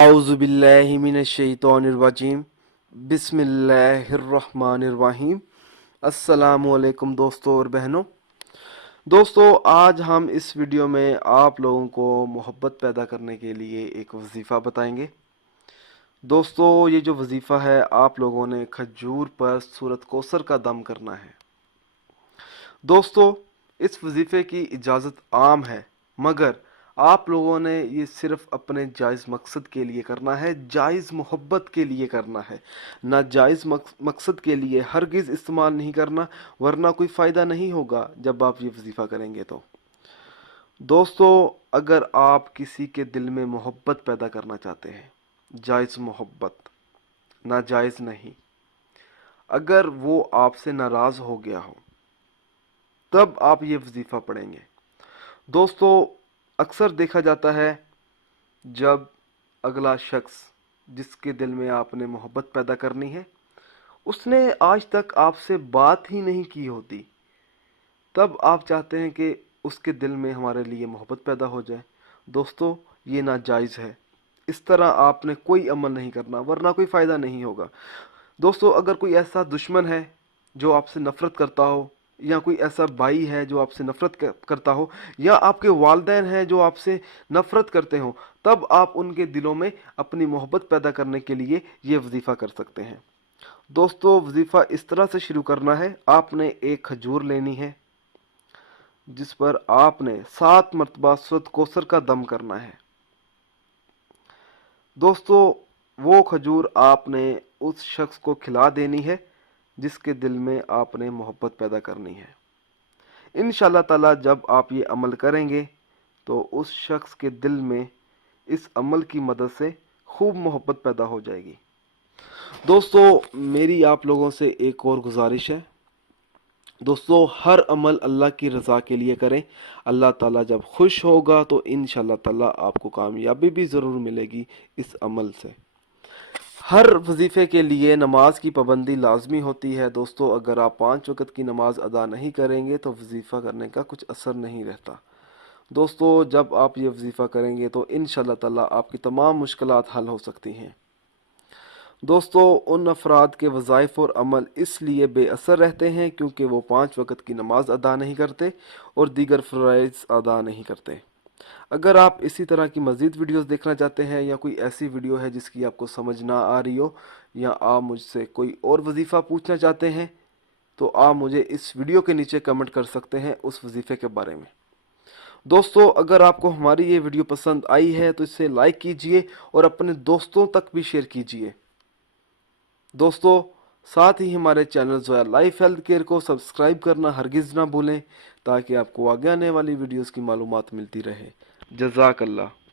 औज़ुबिल्लाहि मिनश्शैतानिर्रजीम बिस्मिल्लाहिर्रहमानिर्रहीम। अस्सलामुअलैकुम दोस्तों और बहनों। दोस्तों, आज हम इस वीडियो में आप लोगों को मोहब्बत पैदा करने के लिए एक वजीफ़ा बताएंगे। दोस्तों, ये जो वजीफ़ा है, आप लोगों ने खजूर पर सूरत कौसर का दम करना है। दोस्तों, इस वजीफ़े की इजाज़त आम है, मगर आप लोगों ने ये सिर्फ अपने जायज़ मकसद के लिए करना है, जायज़ मोहब्बत के लिए करना है, ना जायज़ मकसद के लिए हरगिज़ इस्तेमाल नहीं करना, वरना कोई फ़ायदा नहीं होगा जब आप ये वजीफ़ा करेंगे तो। दोस्तों, अगर आप किसी के दिल में मोहब्बत पैदा करना चाहते हैं, जायज़ मोहब्बत, ना जायज़ नहीं, अगर वो आपसे नाराज़ हो गया हो, तब आप ये वजीफ़ा पढ़ेंगे। दोस्तों, अक्सर देखा जाता है जब अगला शख्स जिसके दिल में आपने मोहब्बत पैदा करनी है, उसने आज तक आपसे बात ही नहीं की होती, तब आप चाहते हैं कि उसके दिल में हमारे लिए मोहब्बत पैदा हो जाए। दोस्तों, ये नाजायज़ है। इस तरह आपने कोई अमल नहीं करना, वरना कोई फ़ायदा नहीं होगा। दोस्तों, अगर कोई ऐसा दुश्मन है जो आपसे नफ़रत करता हो, या कोई ऐसा भाई है जो आपसे नफ़रत करता हो, या आपके वालिदैन हैं जो आपसे नफ़रत करते हो, तब आप उनके दिलों में अपनी मोहब्बत पैदा करने के लिए ये वजीफ़ा कर सकते हैं। दोस्तों, वजीफ़ा इस तरह से शुरू करना है। आपने एक खजूर लेनी है जिस पर आपने 7 मरतबा सूरत कौसर का दम करना है। दोस्तों, वो खजूर आपने उस शख्स को खिला देनी है जिसके दिल में आपने मोहब्बत पैदा करनी है। इंशाअल्लाह ताला जब आप ये अमल करेंगे तो उस शख्स के दिल में इस अमल की मदद से खूब मोहब्बत पैदा हो जाएगी। दोस्तों, मेरी आप लोगों से एक और गुजारिश है। दोस्तों, हर अमल अल्लाह की रज़ा के लिए करें। अल्लाह ताला जब खुश होगा तो इंशाअल्लाह ताला आपको कामयाबी भी ज़रूर मिलेगी इस अमल से। हर वजीफ़े के लिए नमाज की पाबंदी लाजमी होती है। दोस्तों, अगर आप 5 वक़्त की नमाज अदा नहीं करेंगे तो वजीफ़ा करने का कुछ असर नहीं रहता। दोस्तों, जब आप ये वजीफ़ा करेंगे तो इंशाअल्लाह ताला आपकी तमाम मुश्किलात हल हो सकती हैं। दोस्तों, उन अफराद के वज़ाइफ और अमल इसलिए बेअसर रहते हैं क्योंकि वो 5 वक़्त की नमाज अदा नहीं करते और दीगर फ़राइज़ अदा नहीं करते। अगर आप इसी तरह की मज़ीद वीडियोस देखना चाहते हैं, या कोई ऐसी वीडियो है जिसकी आपको समझ ना आ रही हो, या आप मुझसे कोई और वजीफ़ा पूछना चाहते हैं, तो आप मुझे इस वीडियो के नीचे कमेंट कर सकते हैं उस वजीफ़े के बारे में। दोस्तों, अगर आपको हमारी ये वीडियो पसंद आई है तो इसे लाइक कीजिए और अपने दोस्तों तक भी शेयर कीजिए। दोस्तों, साथ ही हमारे channel Zoya life health care को सब्सक्राइब करना हरगिज़ ना भूलें, ताकि आपको आगे आने वाली वीडियोस की मालूमात मिलती रहे। जज़ाकल्लाह।